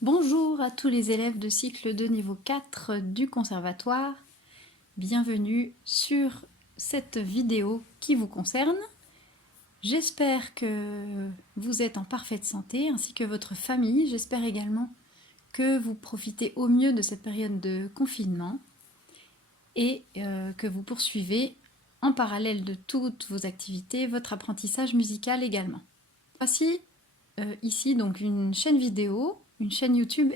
Bonjour à tous les élèves de cycle de niveau 4 du conservatoire. Bienvenue sur cette vidéo qui vous concerne. J'espère que vous êtes en parfaite santé ainsi que votre famille. J'espère également que vous profitez au mieux de cette période de confinement et que vous poursuivez en parallèle de toutes vos activités votre apprentissage musical également. Voici ici donc une chaîne vidéo, une chaîne YouTube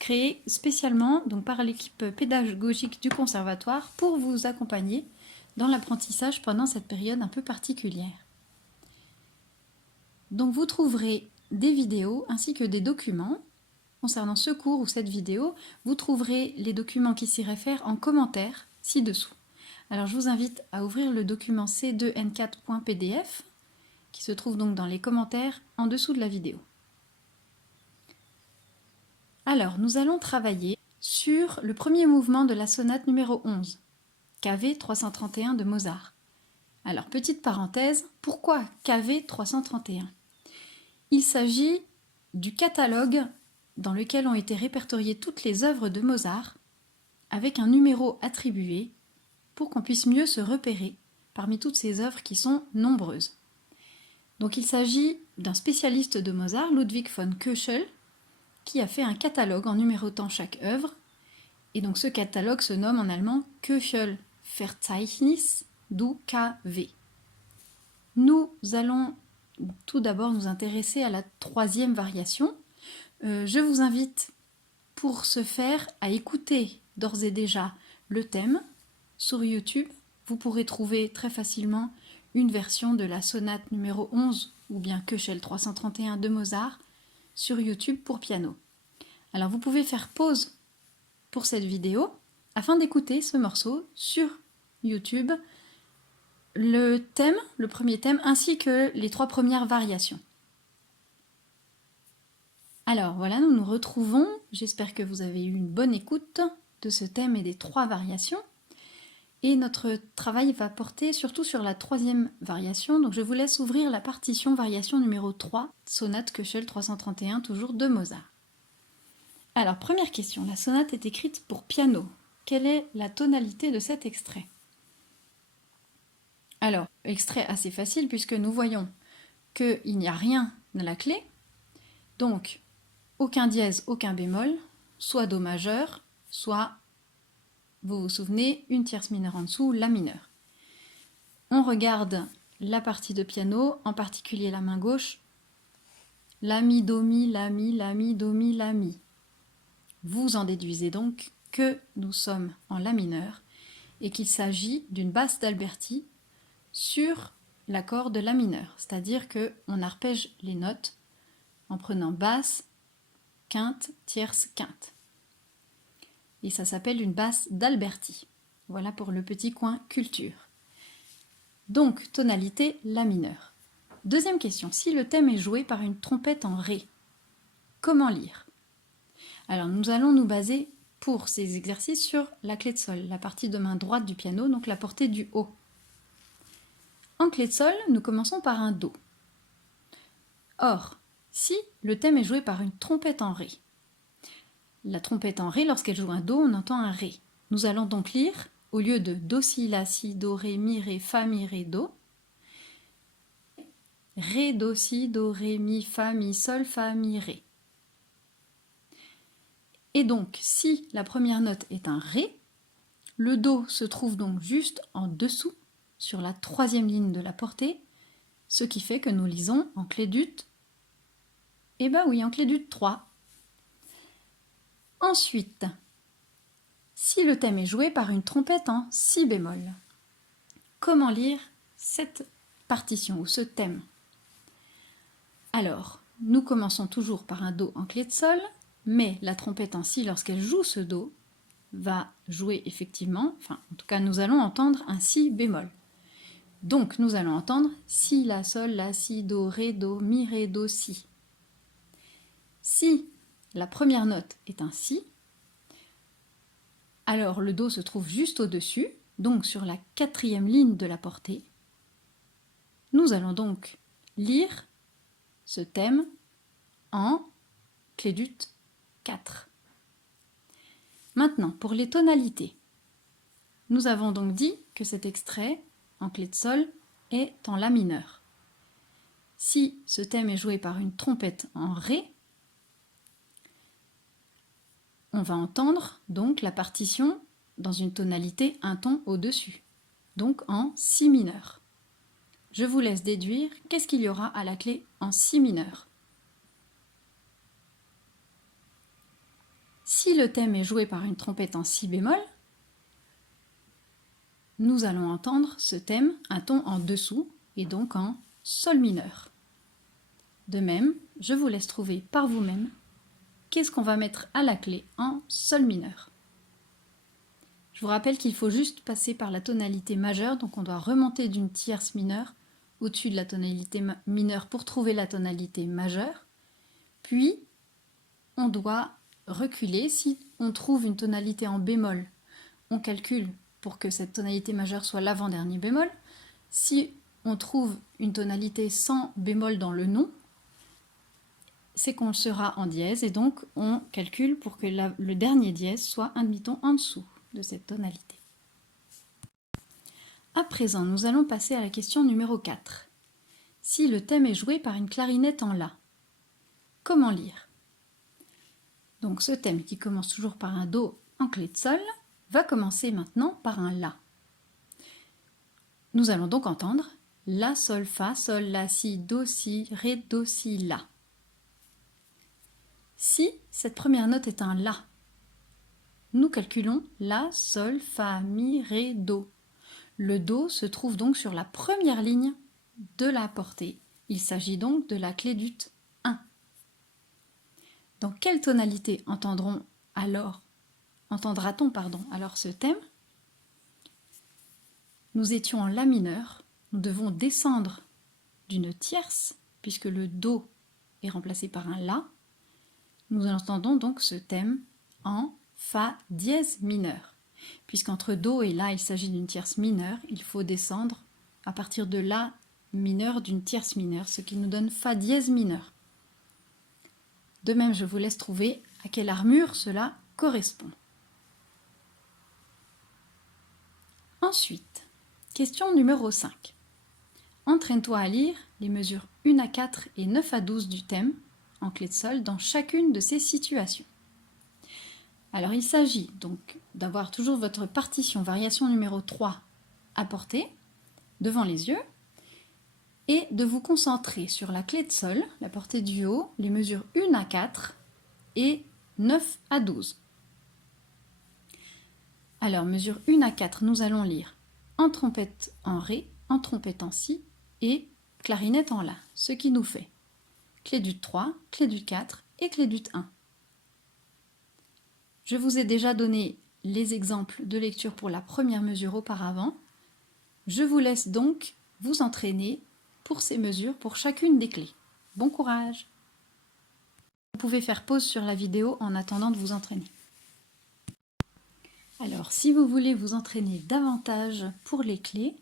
créée spécialement donc, par l'équipe pédagogique du conservatoire pour vous accompagner dans l'apprentissage pendant cette période un peu particulière. Donc vous trouverez des vidéos ainsi que des documents. Concernant ce cours ou cette vidéo, vous trouverez les documents qui s'y réfèrent en commentaire ci-dessous. Alors je vous invite à ouvrir le document c2n4.pdf qui se trouve donc dans les commentaires en dessous de la vidéo. Alors, nous allons travailler sur le premier mouvement de la sonate numéro 11, KV 331 de Mozart. Alors, petite parenthèse, pourquoi KV 331? Il s'agit du catalogue dans lequel ont été répertoriées toutes les œuvres de Mozart, avec un numéro attribué pour qu'on puisse mieux se repérer parmi toutes ces œuvres qui sont nombreuses. Donc il s'agit d'un spécialiste de Mozart, Ludwig von Köchel, qui a fait un catalogue en numérotant chaque œuvre. Et donc ce catalogue se nomme en allemand Köchel-Verzeichnis, d'où KV. Nous allons tout d'abord nous intéresser à la troisième variation. Je vous invite pour ce faire à écouter d'ores et déjà le thème sur YouTube. Vous pourrez trouver très facilement une version de la sonate numéro 11 ou bien Köchel 331 de Mozart sur YouTube pour piano. Alors vous pouvez faire pause pour cette vidéo afin d'écouter ce morceau sur YouTube, le thème, le premier thème, ainsi que les trois premières variations. Alors voilà, nous nous retrouvons. J'espère que vous avez eu une bonne écoute de ce thème et des trois variations. Et notre travail va porter surtout sur la troisième variation. Donc je vous laisse ouvrir la partition variation numéro 3, sonate Köchel 331, toujours de Mozart. Alors, première question, la sonate est écrite pour piano. Quelle est la tonalité de cet extrait? Alors, extrait assez facile puisque nous voyons qu'il n'y a rien à la clé. Donc, aucun dièse, aucun bémol, soit do majeur, soit, vous vous souvenez, une tierce mineure en dessous, la mineure. On regarde la partie de piano, en particulier la main gauche. La mi, do, mi, la mi, do, mi, la mi. Vous en déduisez donc que nous sommes en la mineur et qu'il s'agit d'une basse d'Alberti sur l'accord de la mineur, c'est-à-dire qu'on arpège les notes en prenant basse, quinte, tierce, quinte. Et ça s'appelle une basse d'Alberti. Voilà pour le petit coin culture. Donc, tonalité la mineur. Deuxième question, si le thème est joué par une trompette en ré, comment lire? Alors nous allons nous baser pour ces exercices sur la clé de sol, la partie de main droite du piano, donc la portée du haut. En clé de sol, nous commençons par un do. Or, si le thème est joué par une trompette en ré, la trompette en ré, lorsqu'elle joue un do, on entend un ré. Nous allons donc lire, au lieu de do, si, la, si, do, ré, mi, ré, do, ré, do, si, do, ré, mi, sol, fa, mi, ré. Et donc, si la première note est un ré, le do se trouve donc juste en dessous, sur la troisième ligne de la portée, ce qui fait que nous lisons en clé d'ut, eh ben oui, en clé d'ut 3. Ensuite, si le thème est joué par une trompette en si bémol, comment lire cette partition ou ce thème? Alors, nous commençons toujours par un do en clé de sol, mais la trompette en si, lorsqu'elle joue ce do, va jouer effectivement, enfin en tout cas nous allons entendre un si bémol. Donc nous allons entendre si, la, sol, la, si, do, mi, do, si. Si la première note est un si, alors le do se trouve juste au-dessus, donc sur la quatrième ligne de la portée. Nous allons donc lire ce thème en clé d'ut 4. Maintenant, pour les tonalités, nous avons donc dit que cet extrait en clé de sol est en la mineur. Si ce thème est joué par une trompette en ré, on va entendre donc la partition dans une tonalité un ton au-dessus, donc en si mineur. Je vous laisse déduire qu'est-ce qu'il y aura à la clé en si mineur. Si le thème est joué par une trompette en si bémol, nous allons entendre ce thème un ton en dessous et donc en sol mineur. De même, je vous laisse trouver par vous-même qu'est-ce qu'on va mettre à la clé en sol mineur. Je vous rappelle qu'il faut juste passer par la tonalité majeure, donc on doit remonter d'une tierce mineure au-dessus de la tonalité mineure pour trouver la tonalité majeure, puis on doit reculer. Si on trouve une tonalité en bémol, on calcule pour que cette tonalité majeure soit l'avant-dernier bémol. Si on trouve une tonalité sans bémol dans le nom, c'est qu'on sera en dièse et donc on calcule pour que le dernier dièse soit un demi-ton en dessous de cette tonalité. À présent, nous allons passer à la question numéro 4. Si le thème est joué par une clarinette en La, comment lire? Donc ce thème qui commence toujours par un Do en clé de Sol va commencer maintenant par un La. Nous allons donc entendre La, Sol, Fa, Sol, La, Si, Do, Si, Ré, Do, Si, La. Si cette première note est un La, nous calculons La, Sol, Fa, Mi, Ré, Do. Le Do se trouve donc sur la première ligne de la portée. Il s'agit donc de la clé d'ut 1. Dans quelle tonalité entendra-t-on alors ce thème? Nous étions en La mineur, nous devons descendre d'une tierce, puisque le Do est remplacé par un La. Nous entendons donc ce thème en Fa dièse mineur. Puisqu'entre Do et La, il s'agit d'une tierce mineure, il faut descendre à partir de La mineur d'une tierce mineure, ce qui nous donne Fa dièse mineur. De même, je vous laisse trouver à quelle armure cela correspond. Ensuite, question numéro 5. Entraîne-toi à lire les mesures 1 à 4 et 9 à 12 du thème en clé de sol dans chacune de ces situations. Alors il s'agit donc d'avoir toujours votre partition variation numéro 3 à portée devant les yeux et de vous concentrer sur la clé de sol, la portée du haut, les mesures 1 à 4 et 9 à 12. Alors mesure 1 à 4, nous allons lire en trompette en Ré, en trompette en Si et clarinette en La, ce qui nous fait clé d'ut 3, clé d'ut 4 et clé d'ut 1. Je vous ai déjà donné les exemples de lecture pour la première mesure auparavant. Je vous laisse donc vous entraîner pour ces mesures pour chacune des clés. Bon courage! Vous pouvez faire pause sur la vidéo en attendant de vous entraîner. Alors, si vous voulez vous entraîner davantage pour les clés,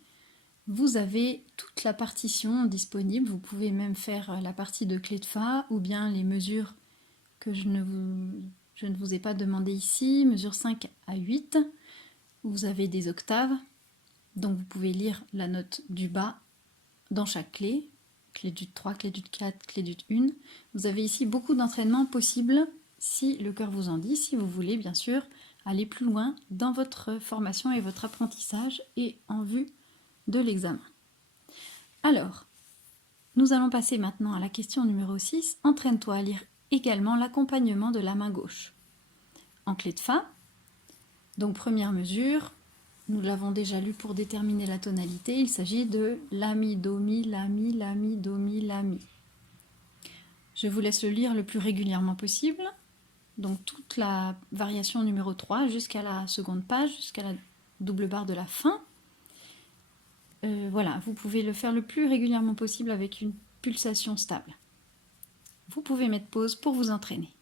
vous avez toute la partition disponible. Vous pouvez même faire la partie de clé de Fa ou bien les mesures que je ne vous ai pas demandé ici, mesure 5 à 8. Vous avez des octaves, donc vous pouvez lire la note du bas dans chaque clé, clé d'ut 3, clé d'ut 4, clé d'ut 1. Vous avez ici beaucoup d'entraînements possibles si le cœur vous en dit, si vous voulez bien sûr aller plus loin dans votre formation et votre apprentissage et en vue de l'examen. Alors, nous allons passer maintenant à la question numéro 6. Entraîne-toi à lire également l'accompagnement de la main gauche. En clé de Fa, donc première mesure, nous l'avons déjà lu pour déterminer la tonalité, il s'agit de La, Mi, Do, Mi, La, Mi, La, Mi, Do, Mi, La, Mi. Je vous laisse le lire le plus régulièrement possible, donc toute la variation numéro 3 jusqu'à la seconde page, jusqu'à la double barre de la fin. Voilà, vous pouvez le faire le plus régulièrement possible avec une pulsation stable. Vous pouvez mettre pause pour vous entraîner.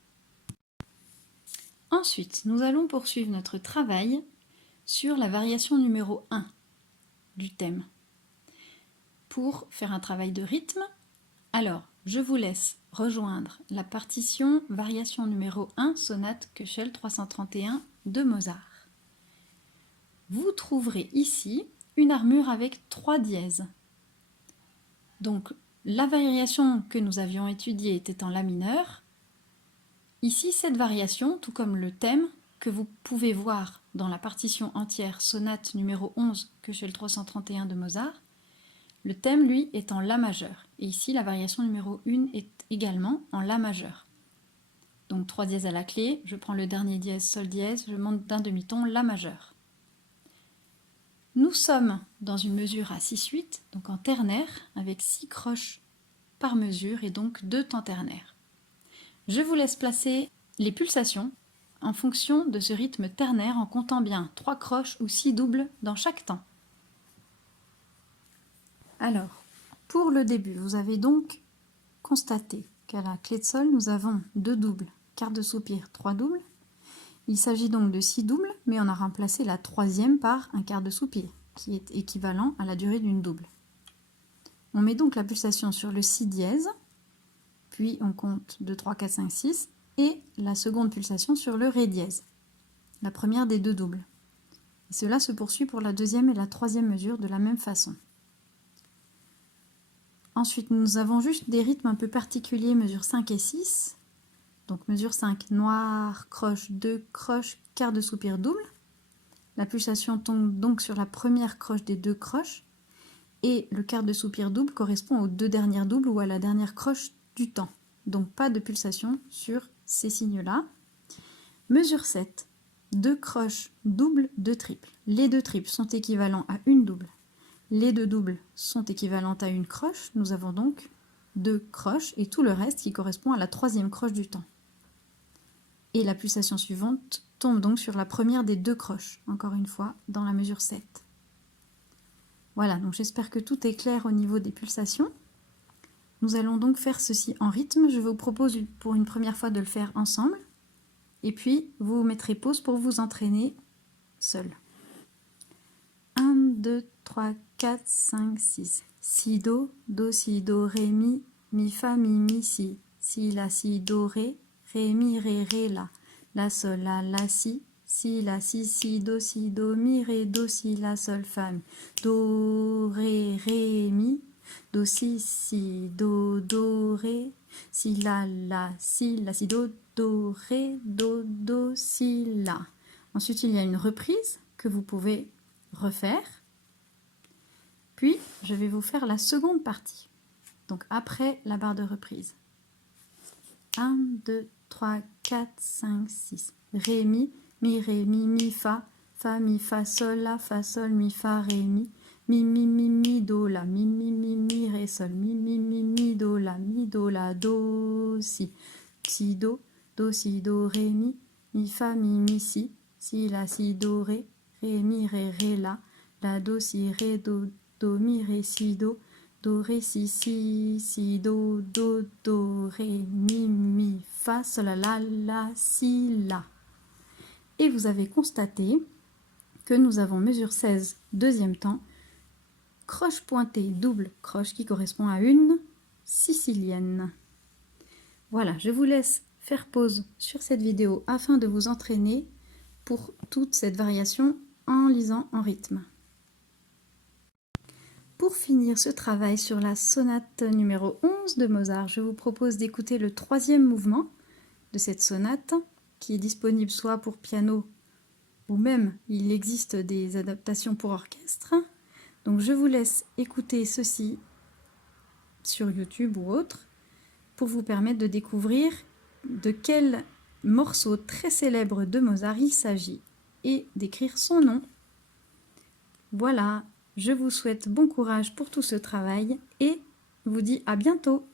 Ensuite, nous allons poursuivre notre travail sur la variation numéro 1 du thème. Pour faire un travail de rythme, alors je vous laisse rejoindre la partition variation numéro 1, sonate Köchel 331 de Mozart. Vous trouverez ici une armure avec 3 dièses. Donc la variation que nous avions étudiée était en la mineur. Ici, cette variation, tout comme le thème que vous pouvez voir dans la partition entière sonate numéro 11 Köchel 331 de Mozart, le thème, lui, est en La majeur. Et ici, la variation numéro 1 est également en La majeur. Donc 3 dièses à la clé, je prends le dernier dièse, sol dièse, je monte d'un demi-ton La majeur. Nous sommes dans une mesure à 6/8, donc en ternaire, avec 6 croches par mesure et donc 2 temps ternaires. Je vous laisse placer les pulsations en fonction de ce rythme ternaire en comptant bien 3 croches ou 6 doubles dans chaque temps. Alors, pour le début, vous avez donc constaté qu'à la clé de sol, nous avons 2 doubles, quart de soupir, 3 doubles. Il s'agit donc de 6 doubles, mais on a remplacé la troisième par un quart de soupir, qui est équivalent à la durée d'une double. On met donc la pulsation sur le si dièse, puis on compte 2, 3, 4, 5, 6, et la seconde pulsation sur le ré dièse, la première des 2 doubles. Et cela se poursuit pour la deuxième et la troisième mesure de la même façon. Ensuite, nous avons juste des rythmes un peu particuliers, mesure 5 et 6. Donc mesure 5, noir, croche, 2 croches, quart de soupir double. La pulsation tombe donc sur la première croche des 2 croches. Et le quart de soupir double correspond aux 2 dernières doubles ou à la dernière croche du temps. Donc pas de pulsation sur ces signes-là. Mesure 7, 2 croches doubles, 2 triples. Les 2 triples sont équivalents à une double. Les 2 doubles sont équivalentes à une croche. Nous avons donc 2 croches et tout le reste qui correspond à la troisième croche du temps. Et la pulsation suivante tombe donc sur la première des 2 croches, encore une fois, dans la mesure 7. Voilà, donc j'espère que tout est clair au niveau des pulsations. Nous allons donc faire ceci en rythme. Je vous propose pour une première fois de le faire ensemble. Et puis, vous mettrez pause pour vous entraîner seul. 1, 2, 3, 4, 5, 6. Si, do, ré, mi, fa, mi, si. Si, do, ré, ré, la, sol, la, si, si, do, mi, ré, do, si, la, sol, fa, mi. Do, ré, mi, do, si, do, ré, si, la, si, do, ré, do, si, la. Ensuite, il y a une reprise que vous pouvez refaire. Puis, je vais vous faire la seconde partie. Donc, après la barre de reprise. 1, 2, 3, 4, 5, 6. Ré, mi, ré, mi, fa, mi, fa, sol, mi, fa, ré, mi, do, la, mi, ré, sol, mi, do, la, do, si, do, ré, mi, fa, mi, si, do, ré, ré, la, do, si, ré, do, mi, ré, si, do, ré, si, do, ré, mi, fa, sol, la, si, la. Et vous avez constaté que nous avons mesure 16, deuxième temps, croche pointée, double croche qui correspond à une sicilienne. Voilà, je vous laisse faire pause sur cette vidéo afin de vous entraîner pour toute cette variation en lisant en rythme. Pour finir ce travail sur la sonate numéro 11 de Mozart, je vous propose d'écouter le troisième mouvement de cette sonate qui est disponible soit pour piano ou même il existe des adaptations pour orchestre. Donc je vous laisse écouter ceci sur YouTube ou autre pour vous permettre de découvrir de quel morceau très célèbre de Mozart il s'agit et d'écrire son nom. Voilà, je vous souhaite bon courage pour tout ce travail et vous dis à bientôt.